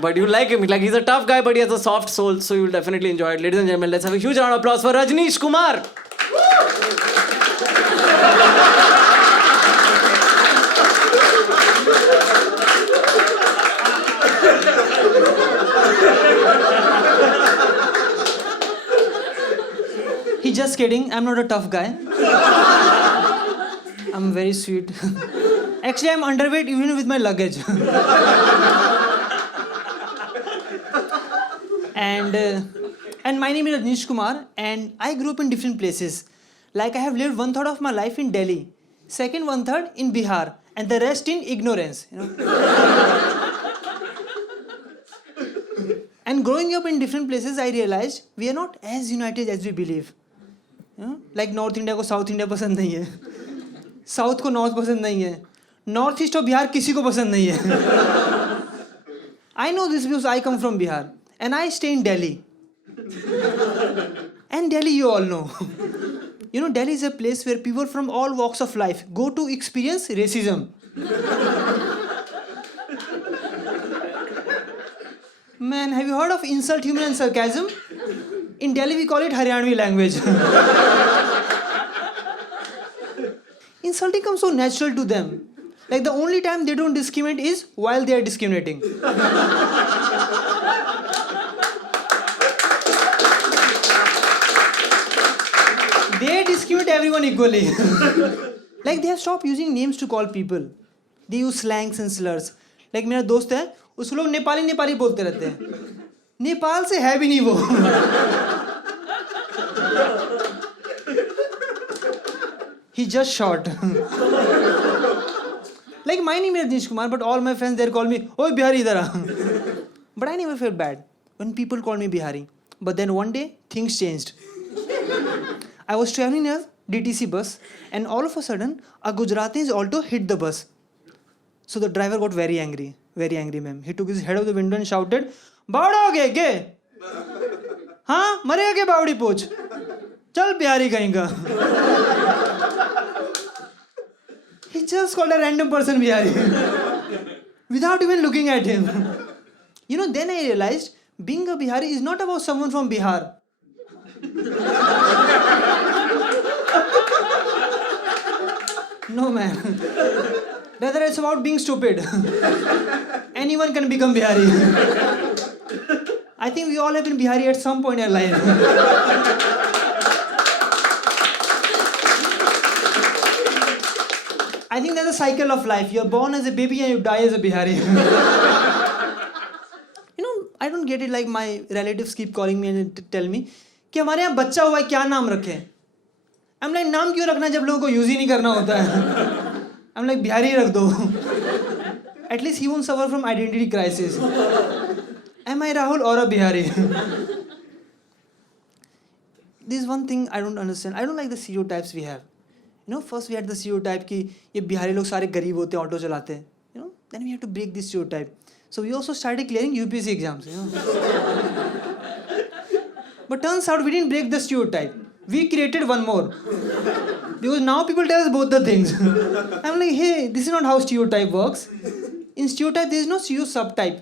but you like him. Like, he's a tough guy, but he has a soft soul, so you'll definitely enjoy it. Ladies and gentlemen, let's have a huge round of applause for Rajnish Kumar. He's just kidding. I'm not a tough guy. I'm very sweet. Actually, I'm underweight even with my luggage. And my name is Rajnish Kumar, and I grew up in different places. Like, I have lived 1/3 of my life in Delhi, second 1/3 in Bihar, and the rest in ignorance. And growing up in different places, I realized we are not as united as we believe. Like, North India को South India पसंद नहीं है, South को North पसंद नहीं है, North East और बिहार किसी को पसंद नहीं है. I know this because I come from Bihar and I stay in Delhi. And Delhi, you all know. Delhi is a place where people from all walks of life go to experience racism. Man, have you heard of insult, humor and sarcasm? In Delhi, we call it Haryanvi language. Insulting comes so natural to them. Like, the only time they don't discriminate is while they are discriminating. They discriminate everyone equally. Like, they have stopped using names to call people. They use slangs and slurs. Like, मेरा दोस्त है, उसको लोग नेपाली बोलते रहते हैं. नेपाल से है भी नहीं वो. He just short. Like, my name is Rajnish Kumar, but all my friends there call me, "Oi Bihari idhar aa." But I never felt bad when people call me Bihari. But then one day, things changed. I was traveling in a DTC bus, and all of a sudden, a Gujarati's alto hit the bus. So the driver got very angry, ma'am. He took his head out the window and shouted, "Bawda ho gaya ke? हाँ मरेगा के बावड़ी पोच? चल बिहारी कहीं का." He just called a random person Bihari without even looking at him. Then I realized being a Bihari is not about someone from Bihar. No, man. Rather, it's about being stupid. Anyone can become Bihari. I think we all have been Bihari at some point in our life. I think that's a cycle of life. You're born as a baby and you die as a Bihari. I don't get it. Like, my relatives keep calling me and tell me कि हमारे यहाँ बच्चा हुआ है, क्या नाम रखें? I'm like, नाम क्यों रखना जब लोगों को यूज ही नहीं करना होता है? I'm like, बिहारी रख दो. At least he won't suffer from identity crisis. Am I Rahul or a Bihari? This is one thing I don't understand. I don't like the stereotypes we have. First we had the stereotype कि ये बिहारी लोग सारे गरीब होते हैं, auto चलाते हैं. Then we have to break this stereotype. So we also started clearing UPSC exams. But turns out we didn't break the stereotype. We created one more. Because now people tell us both the things. I'm like, hey, this is not how stereotype works. In stereotype, there is no pseudo subtype.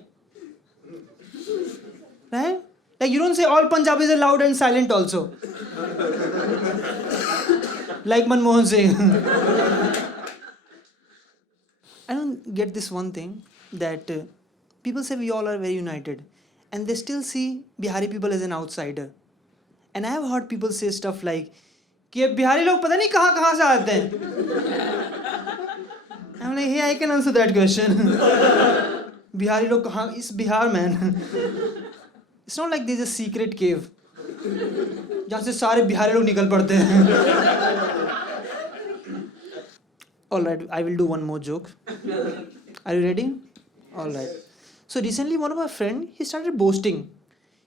Right? Like, you don't say all Punjabis are loud and silent also. Like Manmohan Singh. I don't get this one thing that people say we all are very united, and they still see Bihari people as an outsider. And I have heard people say stuff like कि ये बिहारी लोग पता नहीं कहाँ से आते हैं. I'm like, hey, I can answer that question. Bihari लोग कहाँ? It's Bihar, man. It's not like there's a secret cave जहाँ से सारे बिहारी लोग निकल पड़ते हैं. All right, I will do one more joke. Are you ready? All right. So recently, one of my friend, he started boasting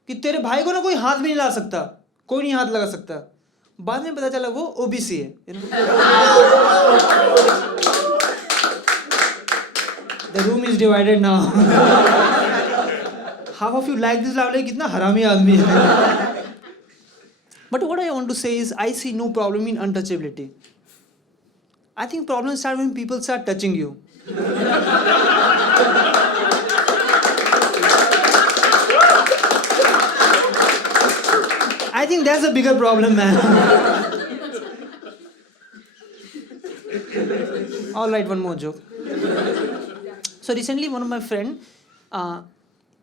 कि तेरे भाई को ना कोई हाथ भी नहीं ला सकता, कोई नहीं हाथ लगा सकता. बाद में पता चला वो OBC है. The room is divided now. Half of you like this, like कितना हरामी आदमी है. But what I want to say is, I see no problem in untouchability. I think problems start when people start touching you. think that's a bigger problem, man. All right, one more joke. So recently, one of my friend,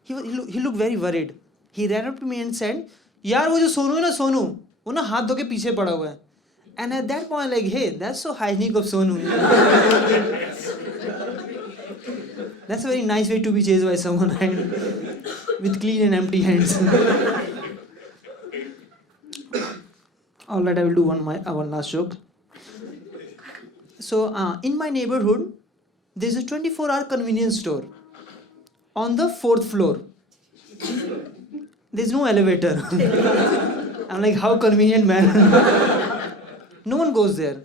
he looked very worried. He ran up to me and said, "यार वो जो सोनू है ना सोनू, वो ना हाथ धो के पीछे पड़ा हुआ है." And at that point, like, hey, that's so hygienic of Sonu. That's a very nice way to be chased by someone, right? With clean and empty hands. All right, I will do one last joke. So, in my neighborhood, there's a 24-hour convenience store on the 4th floor. There's no elevator. I'm like, how convenient, man. No one goes there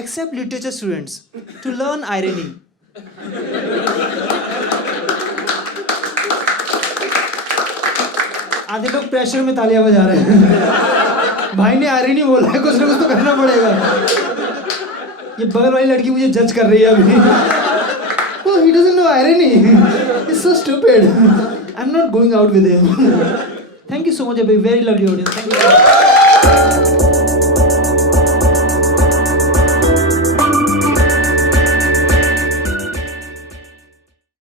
except literature students to learn irony. आधे लोग pressure में तालियां बजा रहे हैं. भाई ने irony बोला है, कुछ ना कुछ तो करना पड़ेगा. ये बगल वाली लड़की मुझे जज कर रही है अभी. Oh, he doesn't know irony. He's so stupid. I'm not going out with him. Thank you so much, a very lovely audience. Thank you.